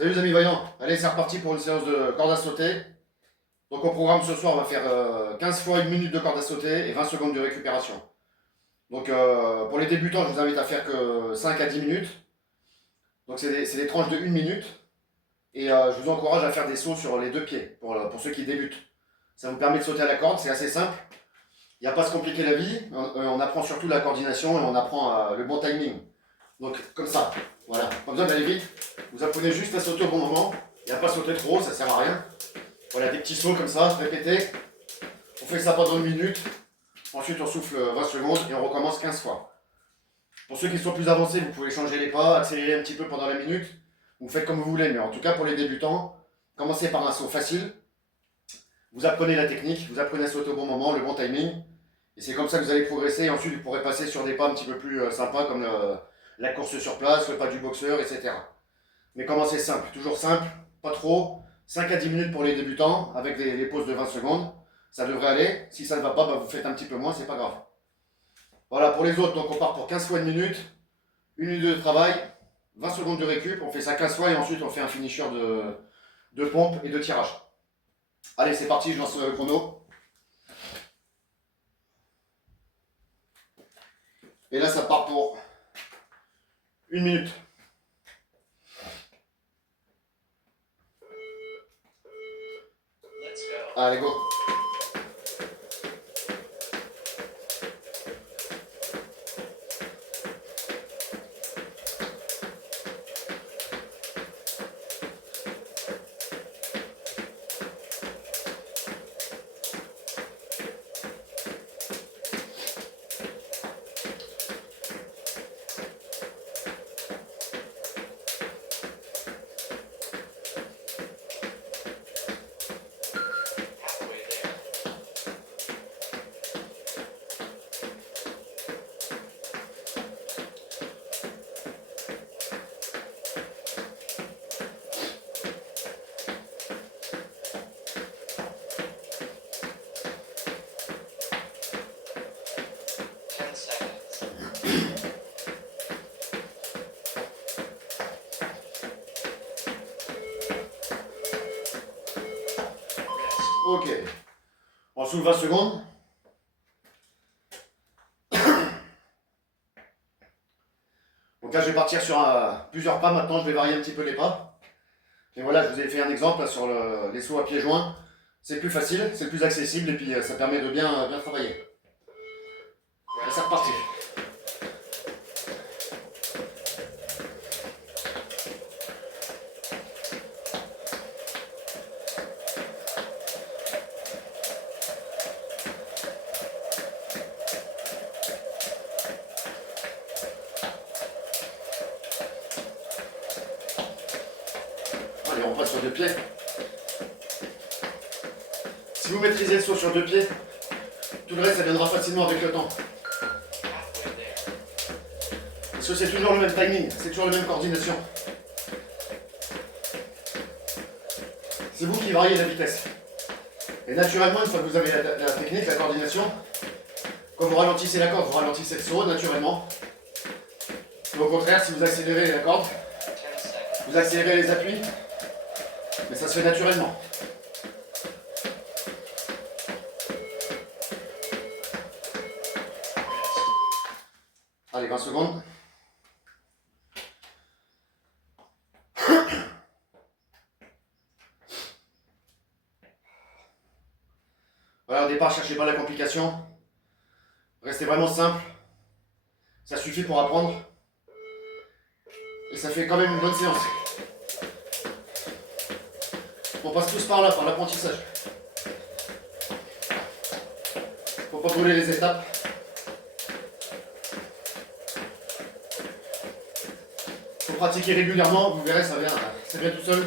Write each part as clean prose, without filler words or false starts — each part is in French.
Salut les amis voyants, allez c'est reparti pour une séance de corde à sauter. Donc au programme ce soir on va faire 15 fois 1 minute de corde à sauter et 20 secondes de récupération. Donc pour les débutants je vous invite à faire que 5 à 10 minutes. Donc c'est des tranches de 1 minute. Et je vous encourage à faire des sauts sur les deux pieds pour ceux qui débutent. Ça vous permet de sauter à la corde, c'est assez simple. Il n'y a pas à se compliquer la vie, on apprend surtout la coordination et on apprend le bon timing. Donc comme ça, voilà, pas besoin d'aller vite. Vous apprenez juste à sauter au bon moment. Il n'y a pas à sauter trop, ça sert à rien. Voilà, des petits sauts comme ça, répétez. On fait ça pendant 1 minute. Ensuite on souffle 20 secondes et on recommence 15 fois. Pour ceux qui sont plus avancés, vous pouvez changer les pas, accélérer un petit peu pendant la minute. Vous faites comme vous voulez, mais en tout cas pour les débutants, commencez par un saut facile. Vous apprenez la technique, vous apprenez à sauter au bon moment, le bon timing. Et c'est comme ça que vous allez progresser. Et ensuite vous pourrez passer sur des pas un petit peu plus sympas comme la course sur place, le pas du boxeur, etc. Mais commencez simple, toujours simple, pas trop. 5 à 10 minutes pour les débutants, avec les pauses de 20 secondes. Ça devrait aller. Si ça ne va pas, bah, vous faites un petit peu moins, c'est pas grave. Voilà, pour les autres, donc on part pour 15 fois 1 minute. 1 minute de travail, 20 secondes de récup. On fait ça 15 fois et ensuite on fait un finisher de pompe et de tirage. Allez, c'est parti, je lance le chrono. Et là, ça part pour 1 minute. Allez, go. Ok. On souffle 20 secondes. Donc là, je vais partir sur plusieurs pas maintenant. Je vais varier un petit peu les pas. Et voilà, je vous ai fait un exemple là, sur les sauts à pieds joints. C'est le plus facile, c'est le plus accessible et puis ça permet de bien travailler. Et c'est reparti. Allez, on passe sur 2 pieds. Si vous maîtrisez le saut sur 2 pieds, tout le reste ça viendra facilement avec le temps. Parce que c'est toujours le même timing, c'est toujours la même coordination. C'est vous qui variez la vitesse. Et naturellement, une fois que vous avez la technique, la coordination, quand vous ralentissez la corde, vous ralentissez le saut naturellement. Et au contraire, si vous accélérez la corde, vous accélérez les appuis, mais ça se fait naturellement. Allez, 20 secondes. Voilà, au départ, cherchez pas la complication. Restez vraiment simple. Ça suffit pour apprendre. Et ça fait quand même une bonne séance. On passe tous par là, par l'apprentissage. Faut pas brûler les étapes. Faut pratiquer régulièrement, vous verrez, ça vient tout seul.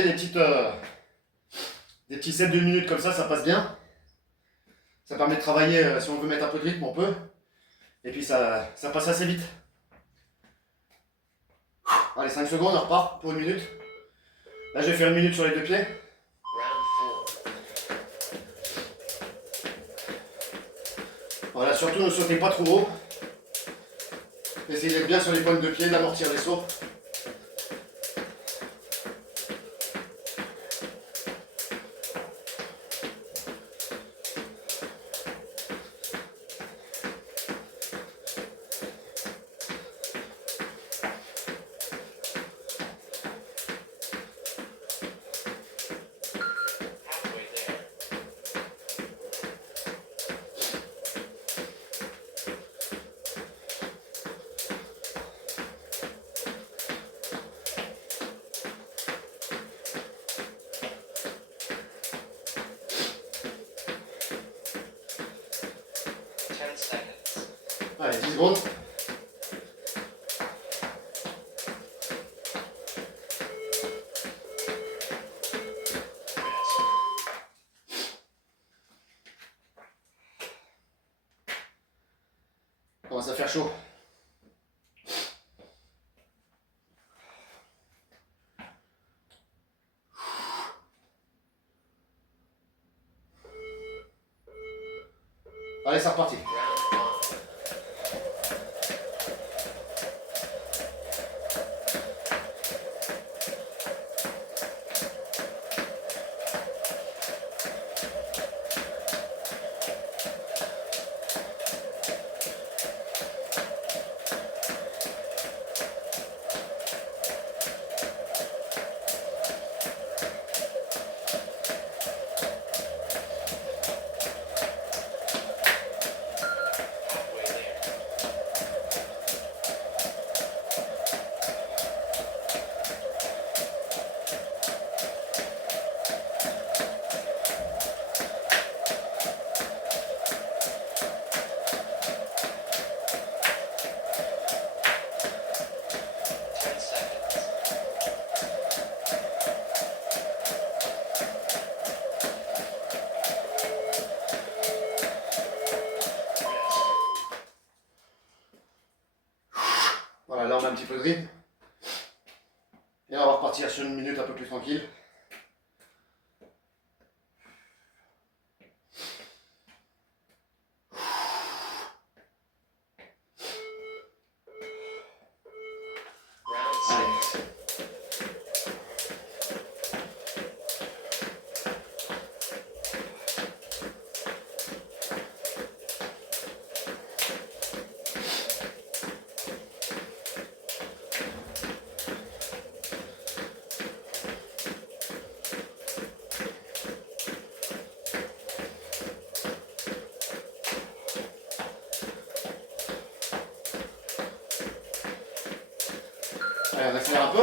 voyez, des petits sets de minutes comme ça passe bien. Ça permet de travailler, si on veut mettre un peu de rythme, on peut. Et puis ça passe assez vite. Allez, 5 secondes, on repart pour 1 minute. Là, je vais faire 1 minute sur les 2 pieds. Voilà, surtout ne sautez pas trop haut. Essayez d'être bien sur les pointes de pied, d'amortir les sauts. Allez, 10 secondes. On commence à faire chaud. Allez, c'est reparti. Voilà, là on met un petit peu de rythme. Et là on va repartir sur 1 minute un peu plus tranquille. Allez, on accélère un peu.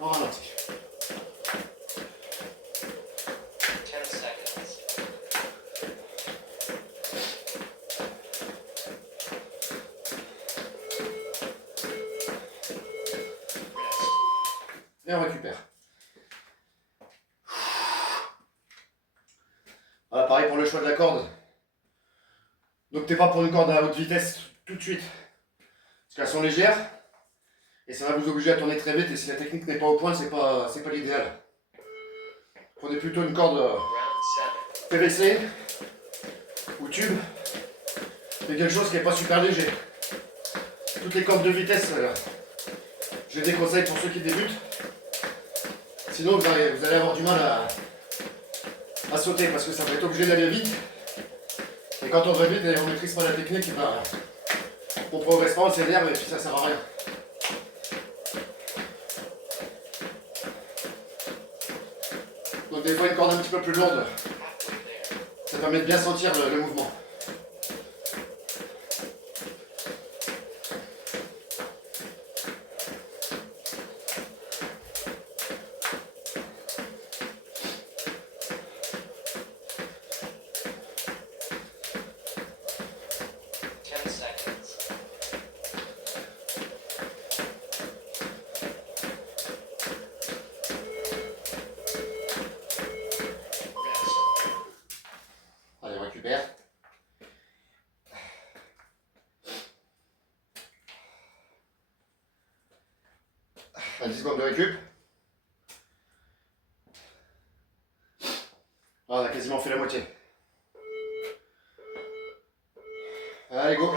On ralentit. Et on récupère. Voilà, pareil pour le choix de la corde. N'optez pas pour une corde à haute vitesse tout de suite. Parce qu'elles sont légères. Et ça va vous obliger à tourner très vite. Et si la technique n'est pas au point, c'est pas l'idéal. Prenez plutôt une corde PVC ou tube. Mais quelque chose qui n'est pas super léger. Toutes les cordes de vitesse, je les déconseille pour ceux qui débutent. Sinon vous allez avoir du mal à sauter parce que ça va être obligé d'aller vite. Et quand on va vite et on ne maîtrise pas la technique, on ne progresse pas, on s'énerve et puis ça ne sert à rien. Donc des fois une corde un petit peu plus lourde, ça permet de bien sentir le mouvement. 10 secondes de récup. Ah, on a quasiment fait la moitié. Allez, go.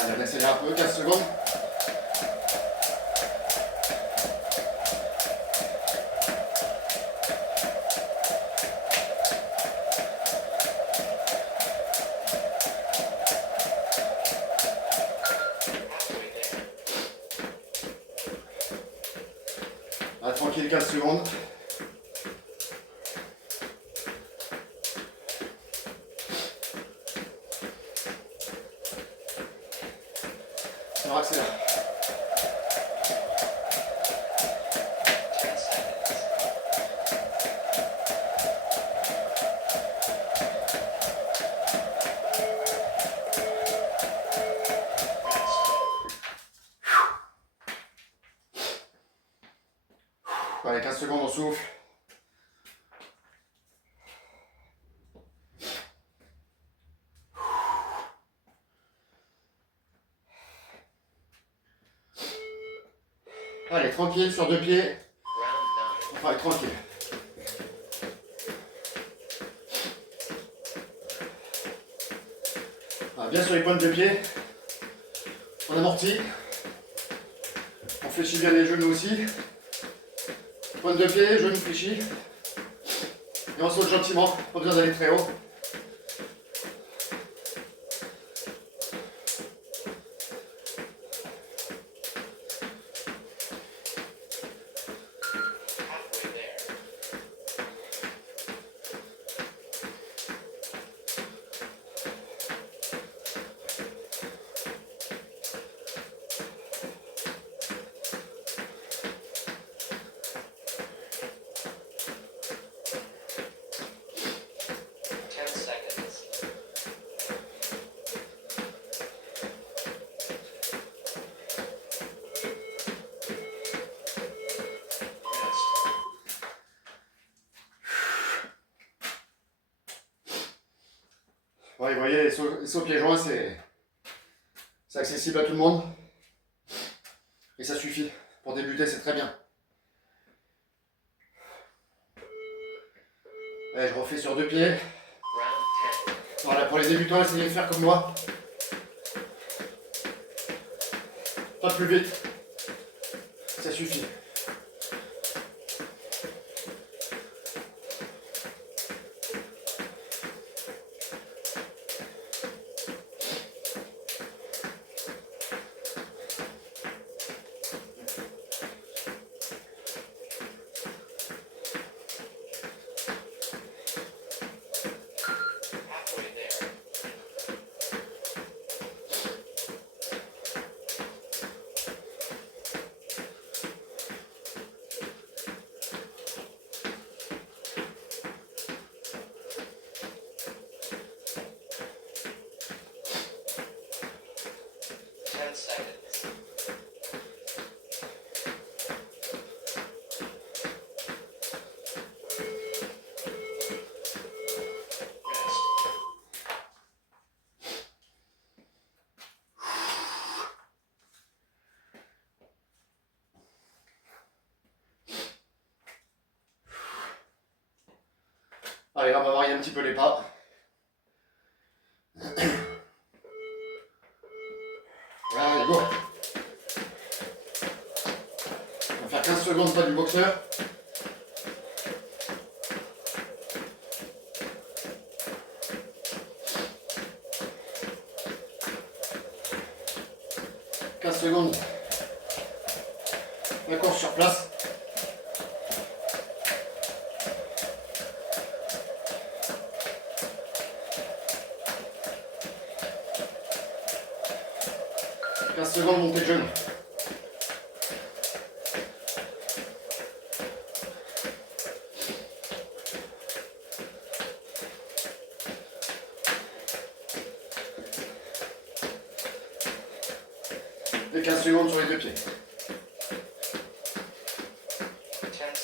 Allez, on accélère un peu, 15 secondes. Allez, tranquille, 15 secondes. On accélère. Allez, 15 secondes, on souffle. Allez, tranquille, sur deux pieds. Enfin, tranquille. Voilà, bien sur les pointes de pied. On amortit. On fléchit bien les genoux aussi. Pointe de pied, genoux fléchis. Et on saute gentiment, pas besoin d'aller très haut. Ouais, vous voyez, les sauts pieds joints, c'est accessible à tout le monde. Et ça suffit. Pour débuter, c'est très bien. Allez, je refais sur deux pieds. Voilà, pour les débutants, essayez de faire comme moi. Pas plus vite. Ça suffit. Allez, là, on va varier un petit peu les pas. Allez, go. On va faire 15 secondes pas du boxeur. Secondes la course sur place. Secondes montée de genoux. Et 15 secondes sur les deux pieds. 10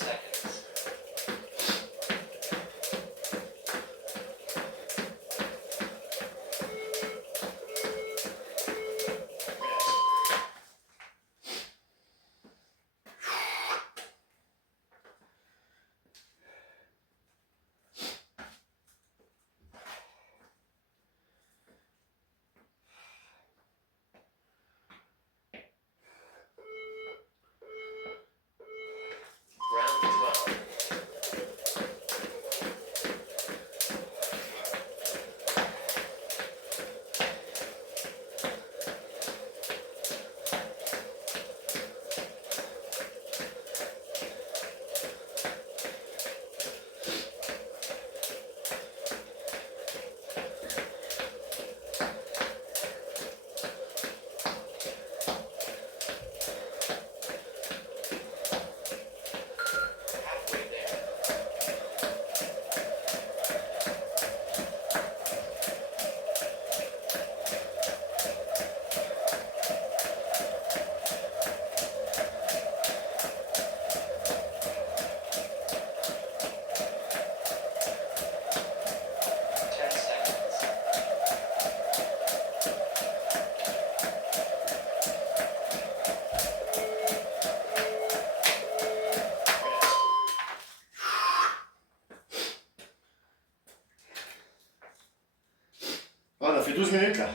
On a fait 12 minutes là.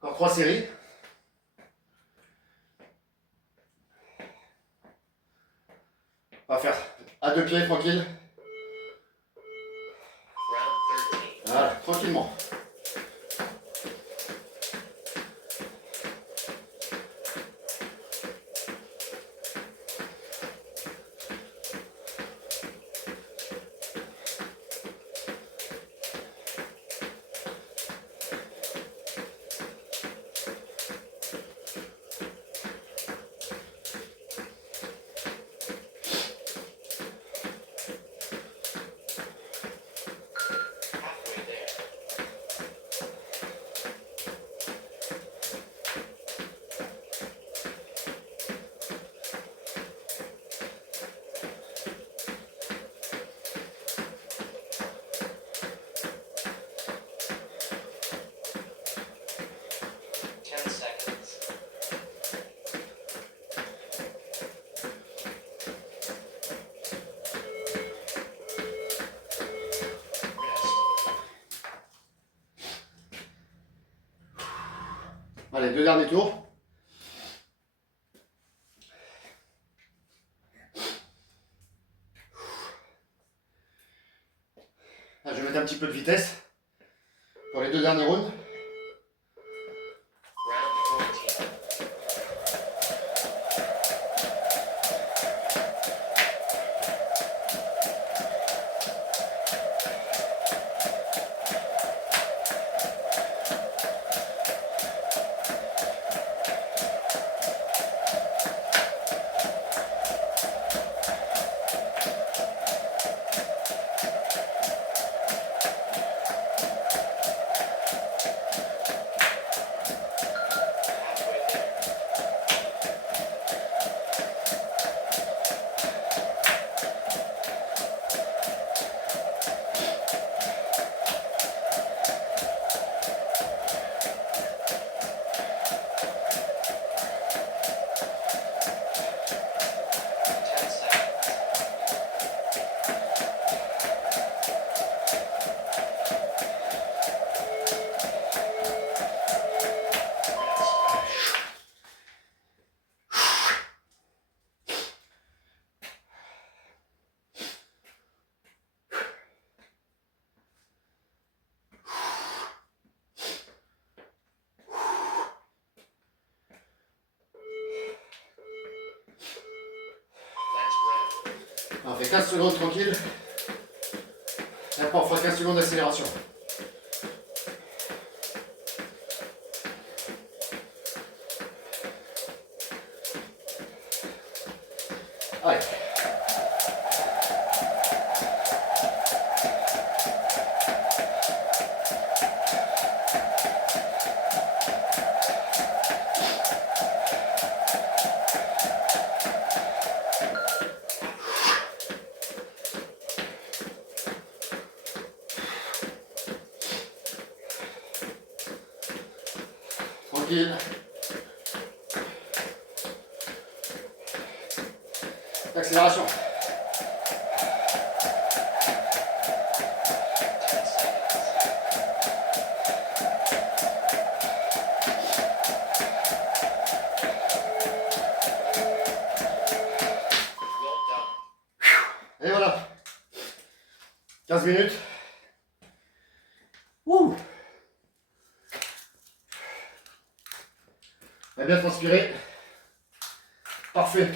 Encore 3 séries. On va faire à deux pieds tranquille. Voilà, tranquillement. Allez, deux derniers tours. Là, je vais mettre un petit peu de vitesse pour les deux derniers rounds. On fait 15 secondes tranquille. Et après on fera 15 secondes d'accélération. Allez. tranquille. Accélération. Et voilà. 15 minutes. Ouh. On a bien transpiré. Parfait.